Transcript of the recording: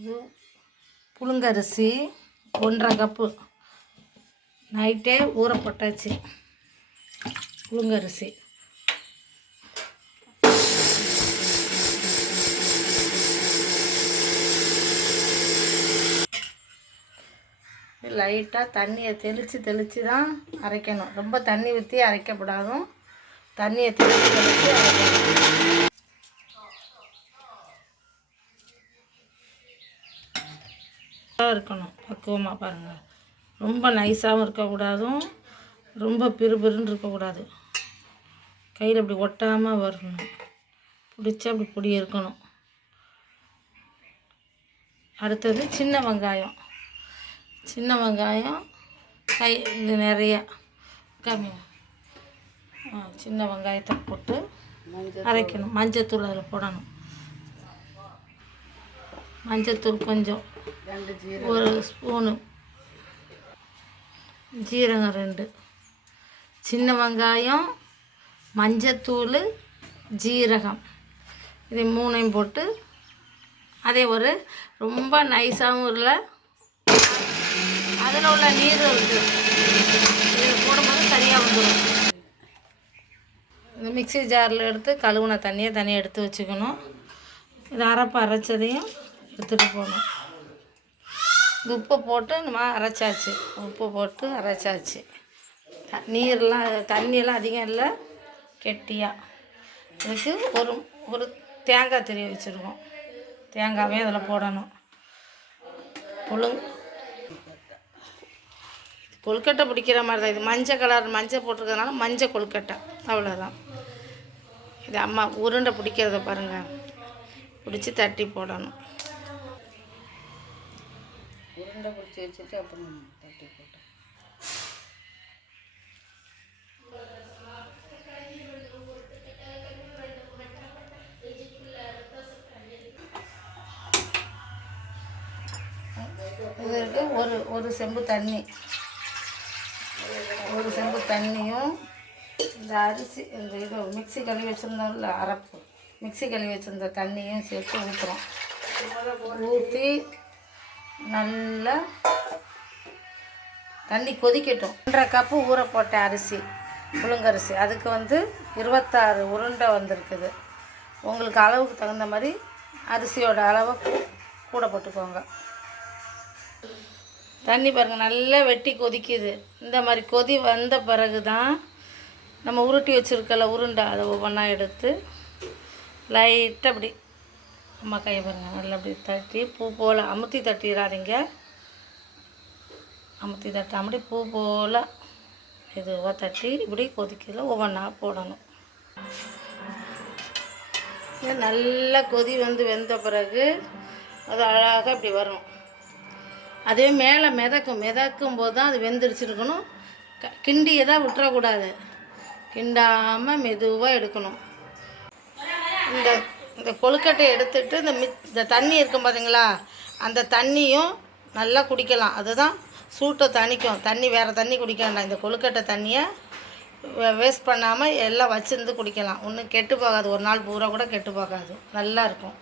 இது புழுங்கரிசி 1.5 கப்பு நைட்டே ஊற போட்டாச்சு. புழுங்கரிசி லைட்டாக தண்ணியை தெளித்து தான் அரைக்கணும். ரொம்ப தண்ணி ஊற்றி அரைக்கப்படாதும், தண்ணியை தெளித்து அரைக்கணும். இருக்கணும் பக்குவமாக பாருங்கள். ரொம்ப நைஸாகவும் இருக்கக்கூடாதும், ரொம்ப பிறுபிறுன்னு இருக்கக்கூடாது. கையில் இப்படி ஒட்டாமல் வரணும். பிடிச்சா அப்படி பொடி இருக்கணும். அடுத்தது சின்ன வெங்காயம் கை இது நிறையா சின்ன வெங்காயத்தை போட்டு அரைக்கணும். மஞ்சத்தூள் அதில் போடணும். மஞ்சத்தூள் கொஞ்சம், 1 ஸ்பூனு, ஜீரகம் 2, சின்ன வெங்காயம், மஞ்சத்தூள், ஜீரகம், இது 3ஐயும் போட்டு அதே ஒரு ரொம்ப நைஸாகவும் இல்லை, அதில் உள்ள நீர் இருக்குது, இதில் போடும்போது சரியாக வந்துடும். இந்த மிக்ஸி ஜாரில் எடுத்து கழுவுன தண்ணியை தனியாக எடுத்து வச்சுக்கணும். இது அரைச்சதையும் எடுத்துகிட்டு போகணும். உப்பு போட்டு நம்ம அரைச்சாச்சு. உப்பு போட்டு அரைச்சாச்சு. நீர்லாம் தண்ணியெல்லாம் அதிகம் இல்லை, கெட்டியாக. இதுக்கு ஒரு தேங்காய் திரி வச்சுருக்கோம். தேங்காவே அதில் போடணும். கொழுக்கட்டை பிடிக்கிற மாதிரி தான். இது மஞ்சள் கலர், மஞ்சள் போட்டிருக்கிறதுனால மஞ்சள் கொழுக்கட்டை, அவ்வளோதான். இது அம்மா உருண்டை பிடிக்கிறத பாருங்கள், பிடிச்சி தட்டி போடணும். உருண்டை பிடிச்சி வச்சுட்டு அப்புறம் தட்டி போட்டோம். இதற்கு ஒரு செம்பு தண்ணி, ஒரு செம்பு தண்ணியும் இந்த அரிசி, இந்த இது மிக்ஸி கழுவி வச்சுருந்தோம்ல, மிக்ஸி கழுவி வச்சுருந்த தண்ணியும் சேர்த்து ஊற்றுறோம். ஊற்றி நல்லா தண்ணி கொதிக்கட்டும். 1.5 கப்பு ஊற போட்ட அரிசி, புழுங்கரிசி, அதுக்கு 26 உருண்டை வந்திருக்குது. உங்களுக்கு அளவுக்கு தகுந்த மாதிரி அரிசியோட அளவை கூட போட்டுக்கோங்க. தண்ணி பாருங்கள் நல்லா வெட்டி கொதிக்குது. இந்த மாதிரி கொதி வந்த பிறகு தான் நம்ம உருட்டி வச்சுருக்கல உருண்டை, அதை ஒவ்வொன்றா எடுத்து லைட்டாக அப்படி அம்மா கையை பாருங்கள் நல்லா அப்படி தட்டி பூ போல் அமுத்தி தட்டிடாதீங்க. அமுத்தி தட்டாமடி பூ போல் இதுவாக தட்டி இப்படி கொதிக்கல ஒவ்வொன்றா போடணும். நல்லா கொதி வெந்த பிறகு அது அழகாக இப்படி வரும். அதே மேலே மிதக்கும் போது தான் அது வெந்துருச்சுருக்கணும். கிண்டியை தான் விட்டுறக்கூடாது, கிண்டாமல் மெதுவாக எடுக்கணும். இந்த கொழுக்கட்டையை எடுத்துட்டு இந்த தண்ணி இருக்கும் பார்த்தீங்களா, அந்த தண்ணியும் நல்லா குடிக்கலாம். அதுதான் சூட்டை தணிக்கும். வேறு தண்ணி குடிக்க வேண்டாம். இந்த கொழுக்கட்டை தண்ணியை வேஸ்ட் பண்ணாமல் எல்லாம் வச்சுருந்து குடிக்கலாம். ஒன்றும் கெட்டு போகாது, ஒரு நாள் பூரா கூட கெட்டு போகாது, நல்லாயிருக்கும்.